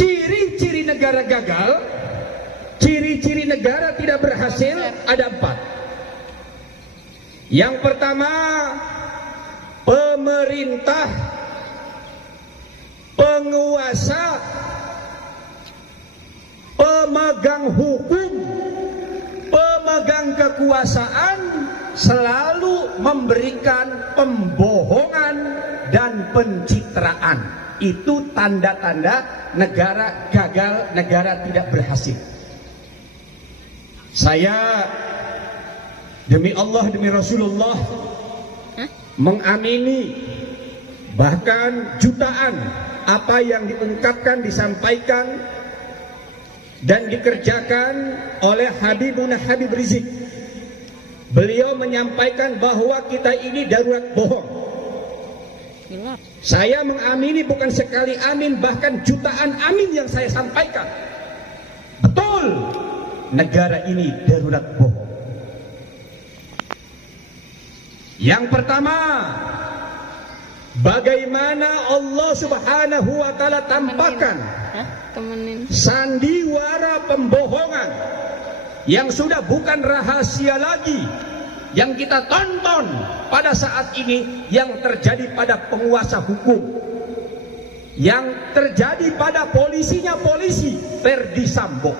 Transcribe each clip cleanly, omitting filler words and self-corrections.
Ciri-ciri negara gagal, ciri-ciri negara tidak berhasil ada 4. Yang pertama, pemerintah, penguasa, pemegang hukum, pemegang kekuasaan selalu memberikan pembohongan dan pencitraan. Itu tanda-tanda negara gagal, negara tidak berhasil. Saya demi Allah, demi Rasulullah mengamini bahkan jutaan apa yang diungkapkan, disampaikan dan dikerjakan oleh Habibuna Habib Rizik. Beliau menyampaikan bahwa kita ini darurat bohong. Saya mengamini, bukan sekali amin, bahkan jutaan amin yang saya sampaikan. Betul, negara ini darurat bohong. Yang pertama, bagaimana Allah Subhanahu wa Ta'ala tampakkan sandiwara pembohongan yang sudah bukan rahasia lagi, yang kita tonton pada saat ini, yang terjadi pada penguasa hukum, yang terjadi pada polisinya polisi Verdi Sambo.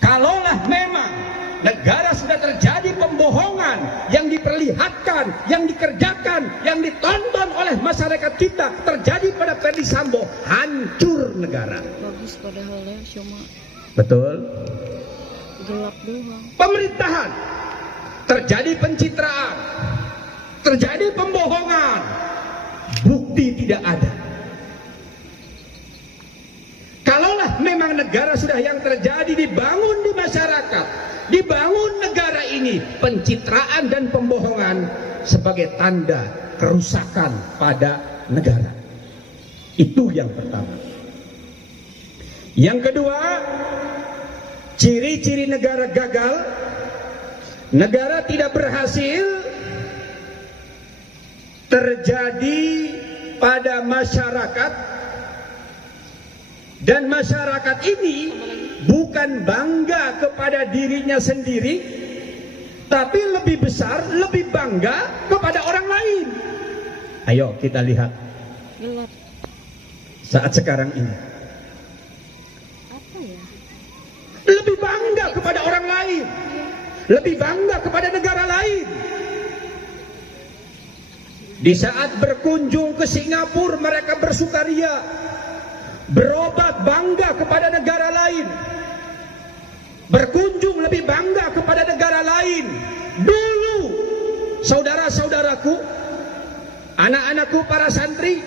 Kalaulah memang negara sudah terjadi pembohongan yang diperlihatkan, yang dikerjakan, yang ditonton oleh masyarakat kita terjadi pada Verdi Sambo, hancur negara. Bagus padahal ya, cuma betul. Gelap doang. Pemerintahan terjadi pencitraan, terjadi pembohongan, bukti tidak ada. Kalaulah memang negara sudah yang terjadi dibangun di masyarakat, dibangun negara ini, pencitraan dan pembohongan sebagai tanda kerusakan pada negara. Itu yang pertama. Yang kedua, ciri-ciri negara gagal, negara tidak berhasil, terjadi pada masyarakat, dan masyarakat ini bukan bangga kepada dirinya sendiri, tapi lebih besar, lebih bangga kepada orang lain. Ayo kita lihat saat sekarang ini. Apa ya? Lebih bangga kepada orang lain, lebih bangga kepada negara lain. Di saat berkunjung ke Singapura, mereka bersukaria, berobat bangga kepada negara lain, berkunjung lebih bangga kepada negara lain. Dulu saudara-saudaraku, anak-anakku para santri,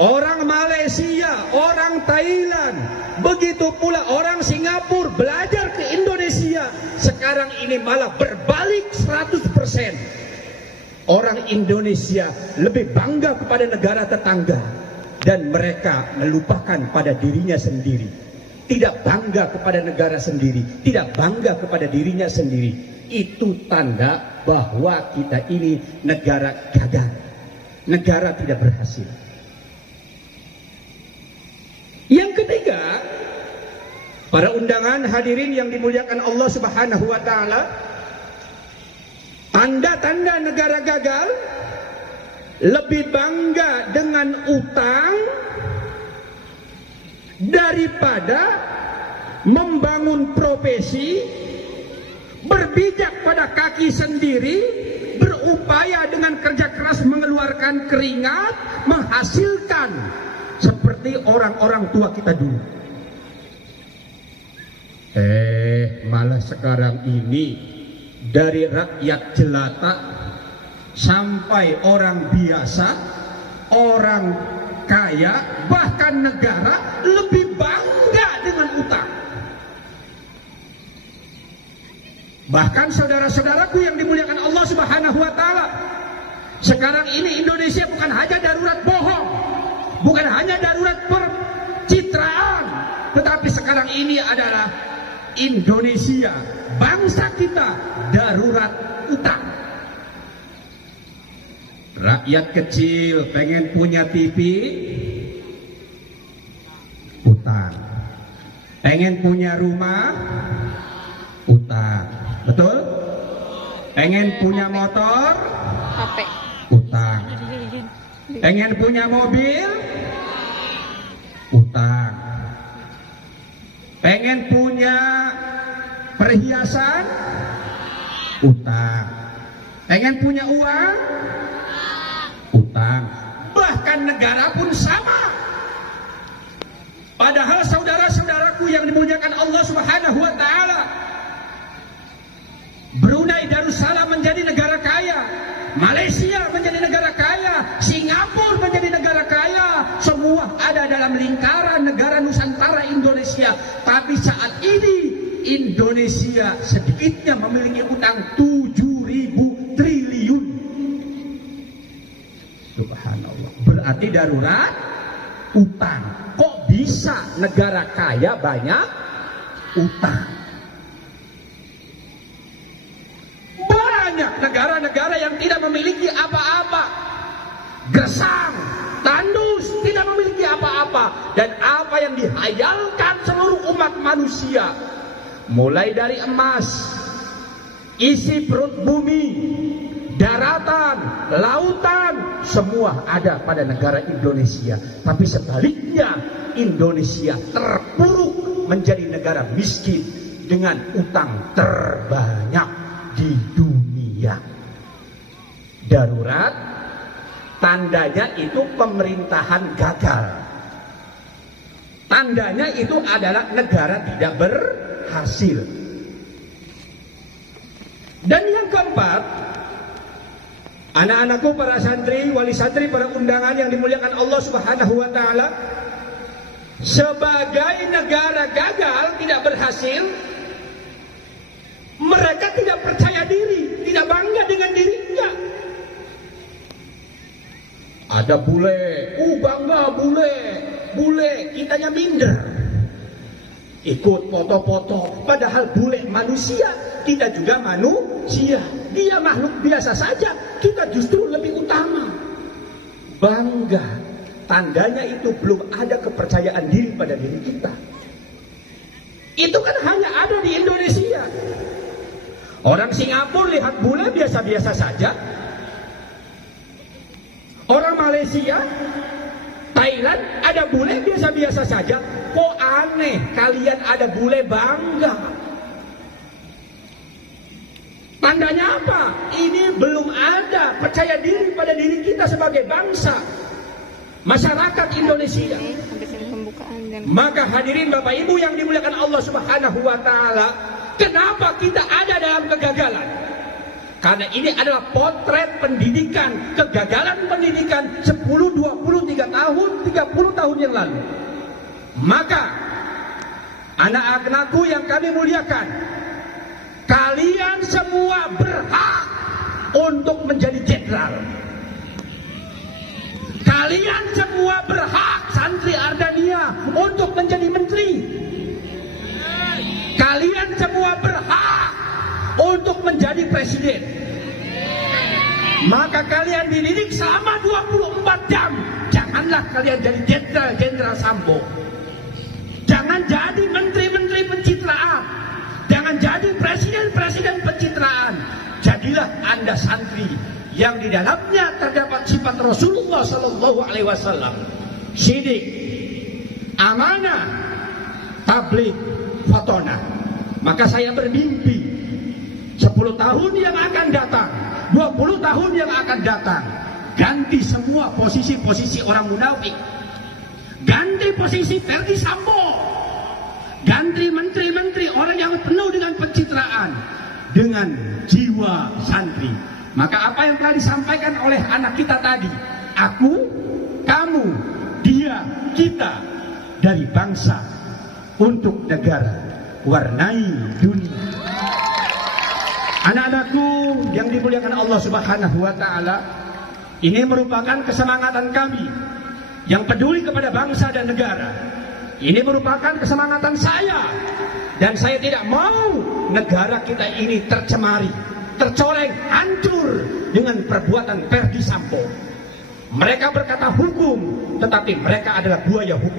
orang Malaysia, orang Thailand, begitu pula orang Singapura belajar ke Indonesia. Sekarang ini malah berbalik 100%. Orang Indonesia lebih bangga kepada negara tetangga, dan mereka melupakan pada dirinya sendiri. Tidak bangga kepada negara sendiri, tidak bangga kepada dirinya sendiri. Itu tanda bahwa kita ini negara gagal, negara tidak berhasil. Yang ketiga, para undangan hadirin yang dimuliakan Allah Subhanahu wa Ta'ala, tanda-tanda negara gagal, lebih bangga dengan utang daripada membangun profesi, berbijak pada kaki sendiri, berupaya dengan kerja keras mengeluarkan keringat, menghasilkan seperti orang-orang tua kita dulu. Malah sekarang ini dari rakyat jelata sampai orang biasa, orang kaya, bahkan negara lebih bangga dengan utang. Bahkan saudara-saudaraku yang dimuliakan Allah Subhanahu wa Ta'ala, sekarang ini Indonesia bukan hanya darurat bohong, bukan hanya darurat pencitraan, tetapi sekarang ini adalah Indonesia, bangsa kita, darurat utang. Rakyat kecil pengen punya TV, utang. Pengen punya rumah, utang. Betul? Pengen punya motor, HP. utang. Pengen punya mobil, utang. Pengen punya perhiasan, utang. Pengen punya uang, utang. Bahkan negara pun sama. Padahal saudara-saudaraku yang dimuliakan Allah Subhanahu wa taala, Brunei Darussalam menjadi negara kaya, Malaysia menjadi negara kaya, Singapura menjadi negara kaya, semua ada dalam lingkaran negara Nusantara Indonesia. Tapi saat ini Indonesia sedikitnya memiliki utang 7.000 triliun. Subhanallah. Berarti darurat utang. Kok bisa negara kaya banyak utang? Banyak negara-negara yang tidak memiliki apa-apa, gersang, tandus, tidak memiliki apa-apa. Dan apa yang dihayalkan seluruh umat manusia, mulai dari emas, isi perut bumi, daratan, lautan, semua ada pada negara Indonesia. Tapi sebaliknya, Indonesia terpuruk menjadi negara miskin dengan utang terbanyak di dunia. Darurat, tandanya itu pemerintahan gagal. Tandanya itu adalah negara tidak berhasil. Dan yang keempat, anak-anakku para santri, wali santri, para undangan yang dimuliakan Allah Subhanahu wa taala, sebagai negara gagal, tidak berhasil, mereka tidak percaya diri, tidak bangga dengan dirinya. Ada bule, bangga bule, kitanya minder. Ikut foto-foto, padahal bule manusia, kita juga manusia. Dia makhluk biasa saja, kita justru lebih utama. Bangga, tandanya itu belum ada kepercayaan diri pada diri kita. Itu kan hanya ada di Indonesia. Orang Singapura lihat bule biasa-biasa saja. Orang Malaysia, Thailand ada bule biasa-biasa saja. Kok aneh kalian ada bule bangga? Tandanya apa? Ini belum ada percaya diri pada diri kita sebagai bangsa, masyarakat Indonesia. Maka hadirin Bapak Ibu yang dimuliakan Allah Subhanahu wa taala, kenapa kita ada dalam kegagalan? Karena ini adalah potret pendidikan, kegagalan pendidikan 10, 20, 3 tahun, 30 tahun yang lalu. Maka anak-anakku yang kami muliakan, kalian semua berhak untuk menjadi jenderal. Kalian semua berhak, santri Ardania, untuk menjadi menteri. Kalian semua berhak untuk menjadi presiden. Maka kalian dididik selama 24 jam. Janganlah kalian jadi jenderal Sambo. Jangan jadi menteri-menteri pencitraan. Jangan jadi presiden-presiden pencitraan. Jadilah Anda santri yang di dalamnya terdapat sifat Rasulullah Sallallahu Alaihi Wasallam: sidik, amanah, tabligh, fatona. Maka saya bermimpi 10 tahun yang akan datang, 20 tahun yang akan datang, ganti semua posisi-posisi orang munafik, ganti posisi Ferdi Sambo, ganti menteri-menteri orang yang penuh dengan pencitraan, dengan jiwa santri. Maka apa yang telah disampaikan oleh anak kita tadi, aku, kamu, dia, kita, dari bangsa untuk negara, warnai dunia. Anak-anakku yang dimuliakan Allah Subhanahu wa taala, ini merupakan kesemangatan kami yang peduli kepada bangsa dan negara. Ini merupakan kesemangatan saya, dan saya tidak mau negara kita ini tercemari, tercoreng, hancur dengan perbuatan Ferdi Sambo. Mereka berkata hukum, tetapi mereka adalah buaya hukum.